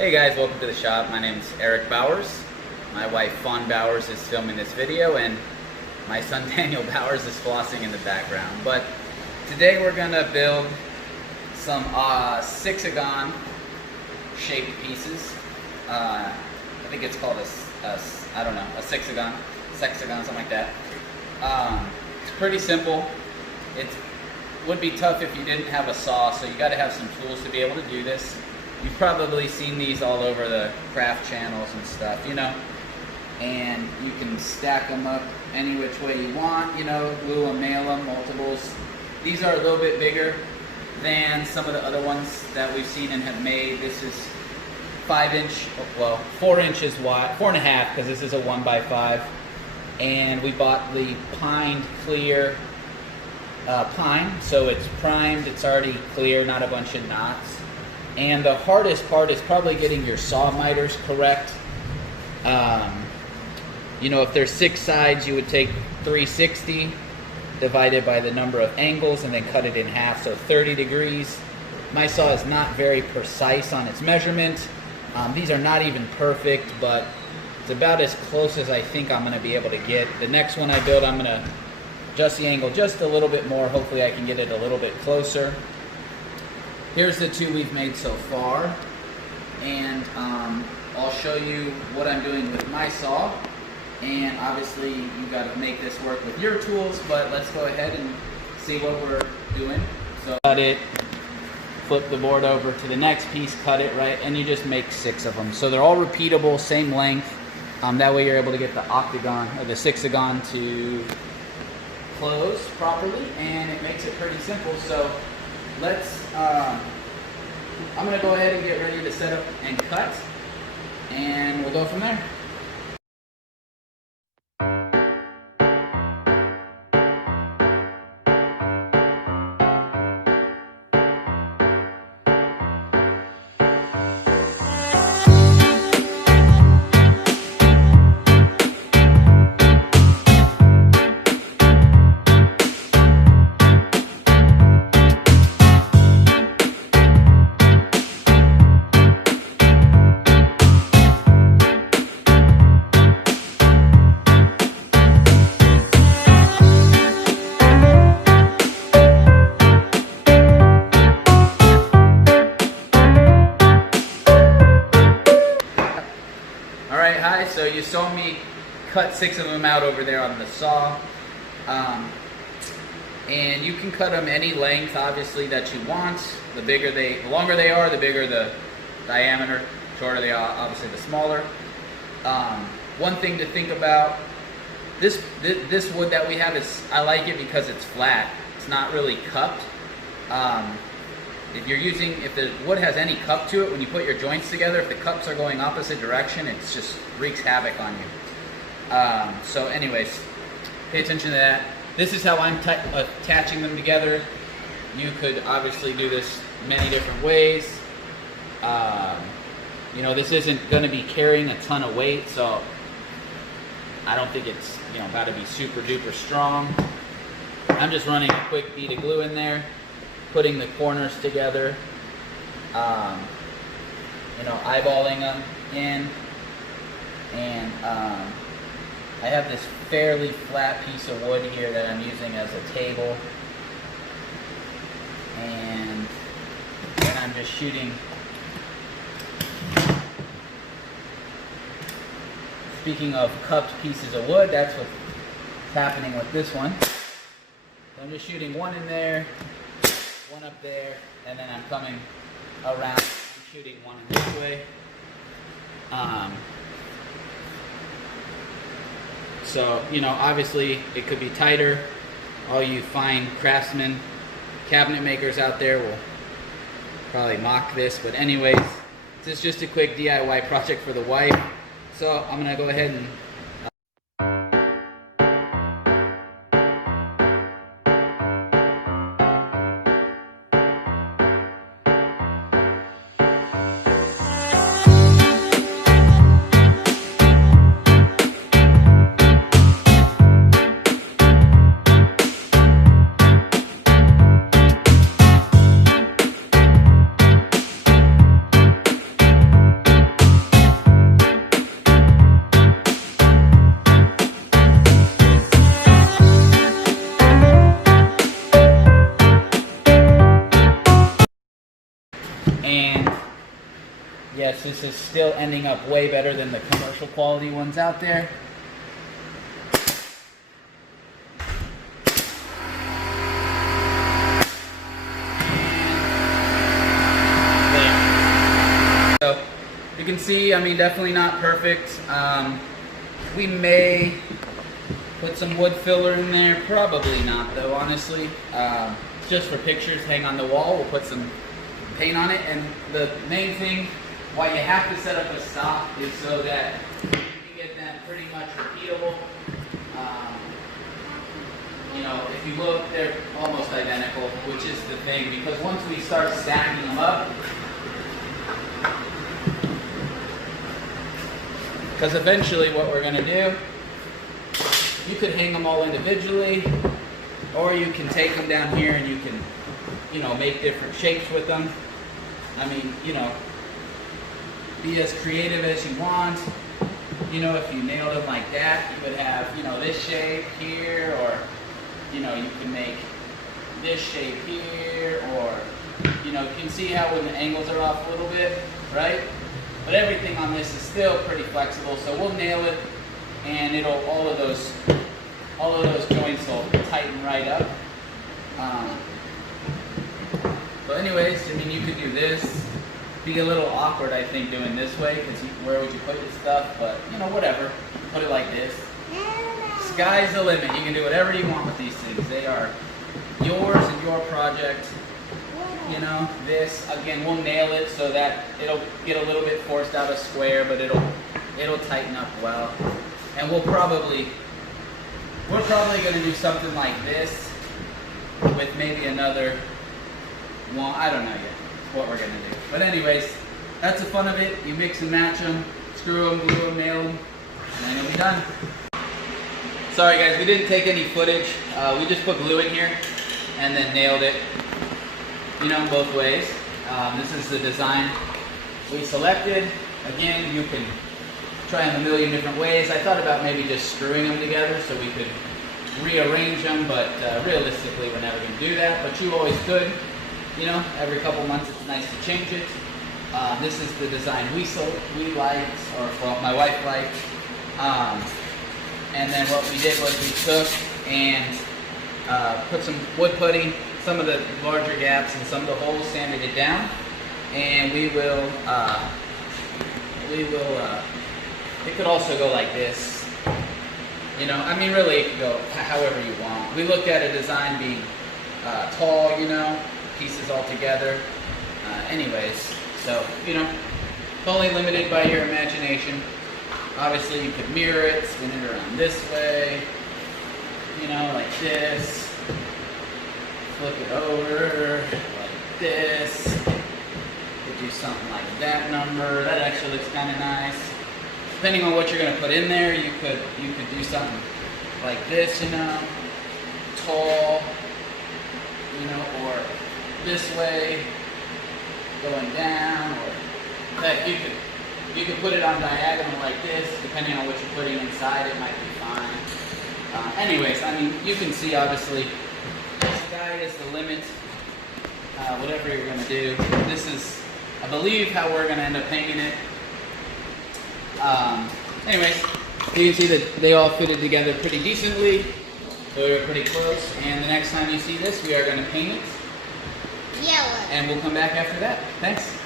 Hey guys, welcome to the shop. My name is Eric Bowers. My wife Fawn Bowers is filming this video, and my son Daniel Bowers is flossing in the background. But today we're gonna build some Hexagon shaped pieces. I think it's called a Hexagon, something like that. It's pretty simple. It would be tough if you didn't have a saw, so you got to have some tools to be able to do this. You've probably seen these all over the craft channels and stuff, you know, and you can stack them up any which way you want, you know, glue them, nail them, multiples. These are a little bit bigger than some of the other ones that we've seen and have made. This is 4 inches wide, 4.5, because this is a 1x5, and we bought the pine clear pine, so it's primed, it's already clear, not a bunch of knots. And the hardest part is probably getting your saw miters correct. You know, if there's 6 sides, you would take 360 divided by the number of angles and then cut it in half, so 30 degrees. My saw is not very precise on its measurement. These are not even perfect, but it's about as close as I think I'm going to be able to get. The next one I build, I'm going to adjust the angle just a little bit more. Hopefully I can get it a little bit closer. Here's the 2 we've made so far, and I'll show you what I'm doing with my saw. And obviously you got to make this work with your tools, but let's go ahead and see what we're doing. So cut it, flip the board over to the next piece, cut it, right, and you just make 6 of them. So they're all repeatable, same length. That way you're able to get the octagon or the Hexagon to close properly, and it makes it pretty simple. So let's, I'm going to go ahead and get ready to set up and cut, and we'll go from there. So you saw me cut 6 of them out over there on the saw, and you can cut them any length, obviously, that you want. The longer they are, the bigger the diameter. Shorter they are, obviously, the smaller. One thing to think about: this wood that we have I like it because it's flat. It's not really cupped. If the wood has any cup to it, when you put your joints together, if the cups are going opposite direction, it just wreaks havoc on you. So anyways, pay attention to that. This is how I'm attaching them together. You could obviously do this many different ways. You know, this isn't going to be carrying a ton of weight, so I don't think it's, you know, got to be super duper strong. I'm just running a quick bead of glue in there, putting the corners together, you know, eyeballing them in, and I have this fairly flat piece of wood here that I'm using as a table, and then I'm just shooting. Speaking of cupped pieces of wood, that's what's happening with this one. So I'm just shooting one in there, one up there, and then I'm coming around and shooting one in this way. So, you know, obviously it could be tighter. All you fine craftsmen, cabinet makers out there will probably mock this, but anyways, this is just a quick DIY project for the wife. So I'm gonna go ahead and And yes, this is still ending up way better than the commercial quality ones out there. So you can see, I mean, definitely not perfect. We may put some wood filler in there, probably not though, honestly. Just for pictures, hang on the wall, we'll put some paint on it. And the main thing why you have to set up a stop is so that you can get them pretty much repeatable. You know, if you look, they're almost identical, which is the thing, because once we start stacking them up, because eventually what we're going to do, you could hang them all individually, or you can take them down here and you can, you know, make different shapes with them. I mean, you know, be as creative as you want. You know, if you nailed them like that, you would have, you know, this shape here, or, you know, you can make this shape here, or, you know, you can see how when the angles are off a little bit, right? But everything on this is still pretty flexible, so we'll nail it, and it'll, all of those joints will tighten right up. But anyways, I mean, you could do this. Be a little awkward, I think, doing this way, because where would you put your stuff? But, you know, whatever. Put it like this. Sky's the limit. You can do whatever you want with these things. They are yours and your project. You know, this, again, we'll nail it so that it'll get a little bit forced out of square, but it'll tighten up well. And we're probably going to do something like this with maybe another one. I don't know yet what we're going to do. But anyways, that's the fun of it. You mix and match them, screw them, glue them, nail them, and then it'll be done. Sorry guys, we didn't take any footage. We just put glue in here and then nailed it, you know, both ways. This is the design we selected. Again, you can try them a million different ways. I thought about maybe just screwing them together so we could rearrange them, but realistically we're never going to do that. But you always could. You know, every couple months it's nice to change it. This is the design we liked, or well, my wife liked. And then what we did was we took and put some wood putty, some of the larger gaps and some of the holes, sanded it down, and we will. It could also go like this. You know, I mean, really, it could go however you want. We looked at a design being tall, you know, pieces all together. Anyways, so, you know, totally limited by your imagination. Obviously, you could mirror it, spin it around this way, you know, like this. Flip it over like this. Could do something like that number. That actually looks kind of nice. Depending on what you're going to put in there, you could do something like this, you know, tall, you know, or this way, going down, or that you could put it on diagonal like this. Depending on what you're putting inside, it might be fine. Anyways, I mean, you can see obviously the sky is the limit. Whatever you're going to do, this is, I believe, how we're going to end up hanging it. Anyways, you can see that they all fitted together pretty decently. So we were pretty close. And the next time you see this, we are going to paint it. Yellow. And we'll come back after that. Thanks.